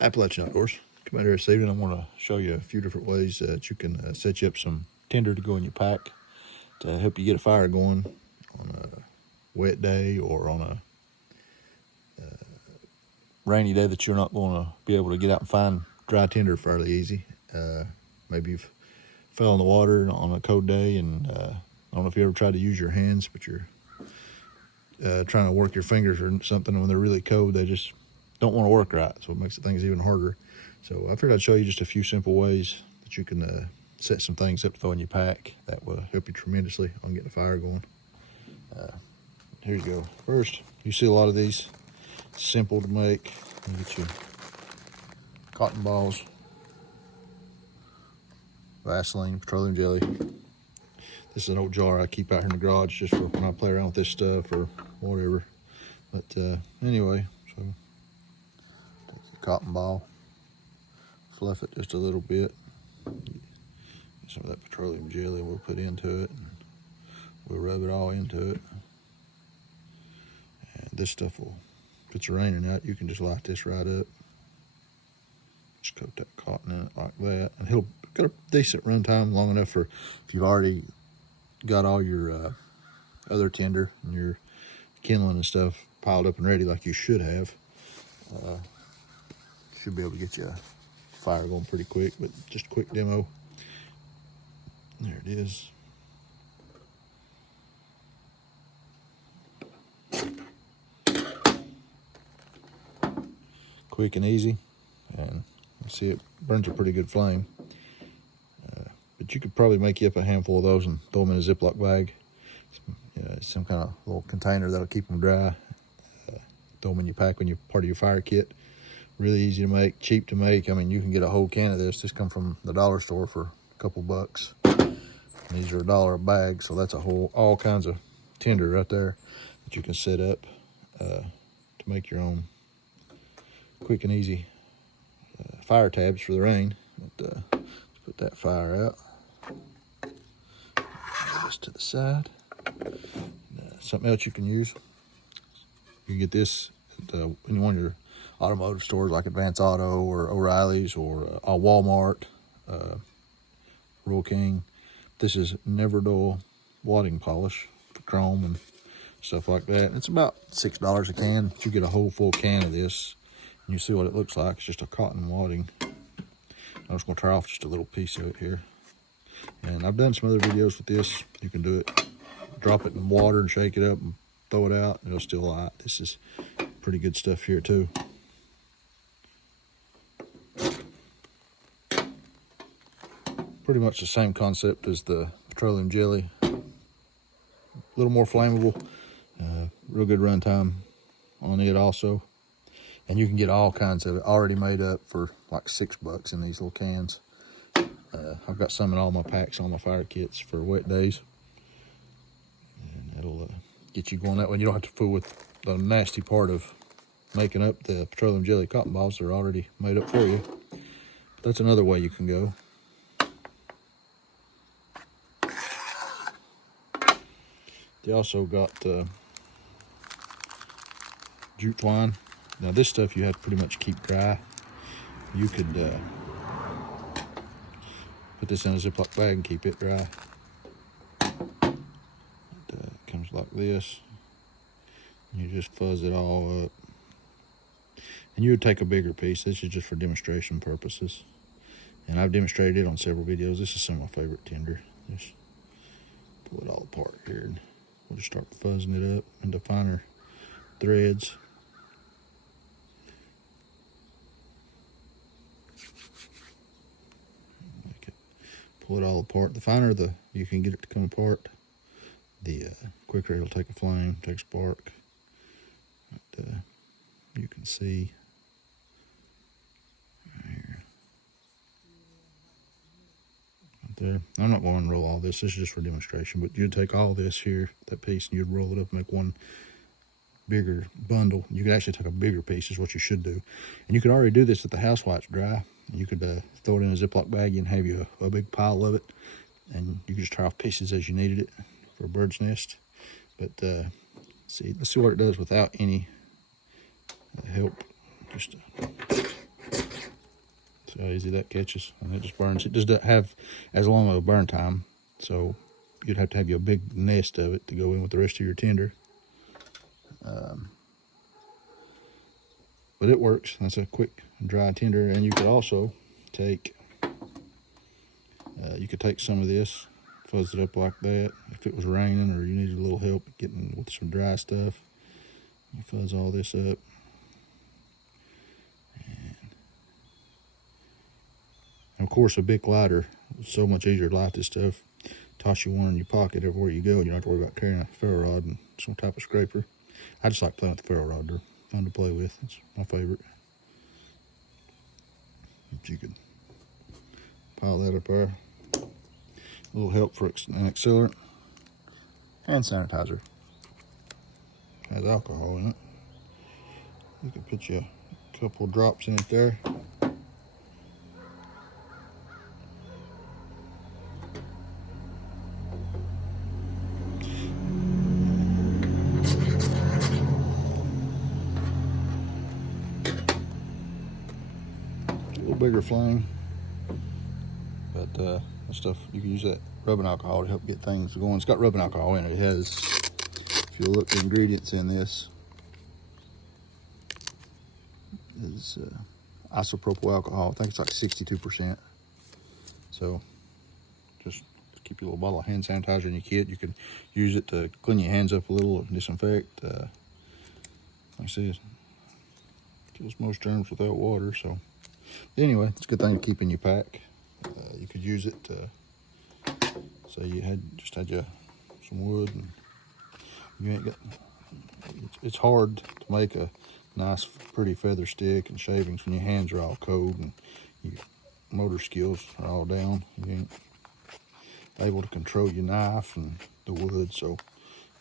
Appalachian Outdoors. Come out here this evening. I want to show you a few different ways that you can set you up some tinder to go in your pack to help you get a fire going on a wet day or on a rainy day that you're not going to be able to get out and find dry tinder fairly easy. Maybe you've fell in the water on a cold day, and I don't know if you ever tried to use your hands, but you're trying to work your fingers or something when they're really cold. They just don't want to work right, so it makes things even harder. So I figured I'd show you just a few simple ways that you can set some things up to throw in your pack that will help you tremendously on getting a fire going. Here you go. First, you see a lot of these, simple to make. You get your cotton balls, Vaseline, petroleum jelly. This is an old jar I keep out here in the garage just for when I play around with this stuff or whatever. But anyway, so take your cotton ball, fluff it just a little bit. Some of that petroleum jelly we'll put into it, and we'll rub it all into it. And this stuff will, if it's raining out, you can just light this right up. Just coat that cotton in it like that, and it'll got a decent run time, long enough for if you've already got all your other tinder and your kindling and stuff piled up and ready like you should have. Should be able to get you a fire going pretty quick. But just a quick demo. There it is. Quick and easy, and you see it burns a pretty good flame. But you could probably make you up a handful of those and throw them in a Ziploc bag. Some kind of little container that'll keep them dry. Throw them in your pack when you're part of your fire kit. Really easy to make, cheap to make. I mean, you can get a whole can of this. This comes from the dollar store for a couple bucks. And these are $1 a bag, so that's all kinds of tinder right there that you can set up to make your own quick and easy fire tabs for the rain. But, let's put that fire out. This to the side. Something else you can use. You can get this at any one of your automotive stores like Advance Auto or O'Reilly's or Walmart, Rural King. This is Never Dull wadding polish for chrome and stuff like that. And it's about $6 a can, but you get a whole full can of this. And you see what it looks like. It's just a cotton wadding. I'm just going to try off just a little piece of it here. And I've done some other videos with this. You can do it, drop it in water and shake it up and throw it out, and it'll still light. This is pretty good stuff here too. Pretty much the same concept as the petroleum jelly. A little more flammable, real good run time on it also. And you can get all kinds of it already made up for like $6 in these little cans. I've got some in all my packs, all my fire kits for wet days. And that'll get you going that way. You don't have to fool with the nasty part of making up the petroleum jelly cotton balls. They're already made up for you. But that's another way you can go. They also got jute twine. Now this stuff you have to pretty much keep dry. You could put this in a Ziploc bag and keep it dry. It comes like this. You just fuzz it all up. And you would take a bigger piece. This is just for demonstration purposes. And I've demonstrated it on several videos. This is some of my favorite tinder. Just pull it all apart here. And we'll just start fuzzing it up into finer threads. Pull it all apart. The finer you can get it to come apart, the quicker it'll take a flame, take a spark. But, you can see right here, right there. I'm not going to roll all this. This is just for demonstration. But you'd take all this here, that piece, and you'd roll it up and make one bigger bundle. You could actually take a bigger piece is what you should do. And you could already do this at the house while it's dry. You could throw it in a Ziploc bag and have you a big pile of it. And you could just tear off pieces as you needed it for a bird's nest. But let's see what it does without any help. Just See how easy that catches, and it just burns. It just doesn't have as long of a burn time, so you'd have to have your big nest of it to go in with the rest of your tinder. But it works. That's a quick dry tinder. And you could also take, some of this, fuzz it up like that. If it was raining or you needed a little help getting with some dry stuff, you fuzz all this up. And of course, a Bic lighter is so much easier to light this stuff. Toss you one in your pocket everywhere you go. You don't have to worry about carrying a ferro rod and some type of scraper. I just like playing with the ferro rod. They're fun to play with. It's my favorite. But you could pile that up there. A little help for an accelerant. Hand sanitizer. Has alcohol in it. You can put you a couple drops in it there. Bigger flame, but that stuff, you can use that rubbing alcohol to help get things going. It's got rubbing alcohol in it. It has, if you look at the ingredients in this, is isopropyl alcohol. I think it's like 62%. So just keep your little bottle of hand sanitizer in your kit. You can use it to clean your hands up a little and disinfect. Like I said, it kills most germs without water. So anyway, it's a good thing to keep in your pack. You could use it to, say you had you some wood, and you ain't got. It's hard to make a nice, pretty feather stick and shavings when your hands are all cold and your motor skills are all down. You ain't able to control your knife and the wood, so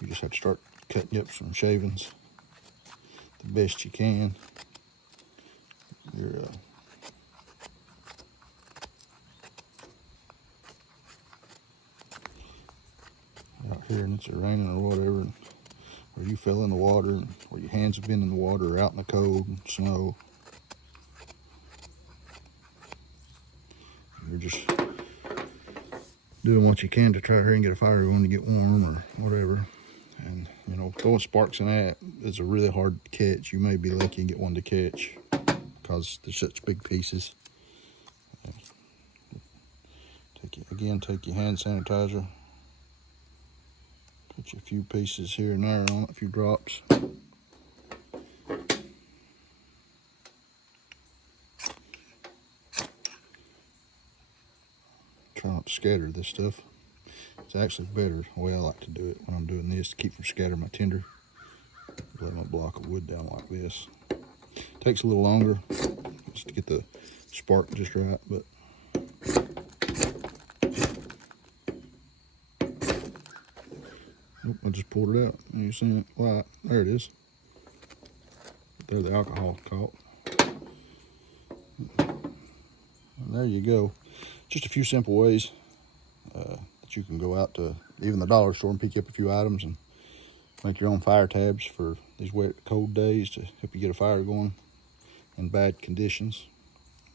you just have to start cutting up some shavings the best you can. You're out here and it's raining or whatever, and or you fell in the water, and or your hands have been in the water or out in the cold and snow. You're just doing what you can to try to hurry and get a fire going to get warm or whatever. And you know, throwing sparks in that is a really hard catch. You may be lucky and get one to catch because they're such big pieces. Take your hand sanitizer. Put you a few pieces here and there on it, a few drops. Try not to scatter this stuff. It's actually better the way I like to do it when I'm doing this, to keep from scattering my tinder. Lay my block of wood down like this. Takes a little longer just to get the spark just right, but I just pulled it out. You seen it light? There it is. There the alcohol caught. And there you go. Just a few simple ways that you can go out to even the dollar store and pick up a few items and make your own fire tabs for these wet, cold days to help you get a fire going in bad conditions.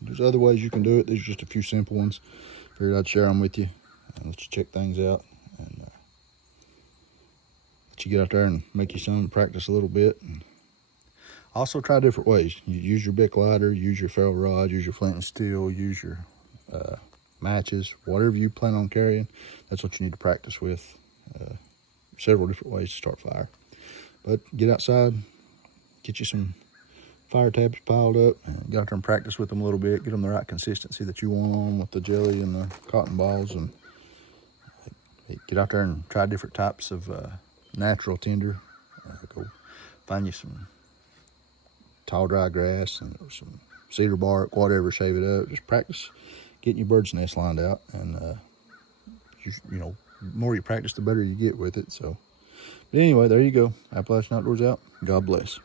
There's other ways you can do it. These are just a few simple ones. Figured I'd share them with you and let you check things out, and let you get out there and make you some, practice a little bit. And also try different ways. You use your Bic lighter, use your ferro rod, use your flint and steel, use your matches, whatever you plan on carrying. That's what you need to practice with. Several different ways to start fire. But get outside, get you some fire tabs piled up, and get out there and practice with them a little bit. Get them the right consistency that you want on with the jelly and the cotton balls, and get out there and try different types of natural tinder. Go find you some tall dry grass and or some cedar bark, whatever, shave it up. Just practice getting your bird's nest lined out, and you know, the more you practice, the better you get with it. So, but anyway, there you go. Appalachian Outdoors out. God bless.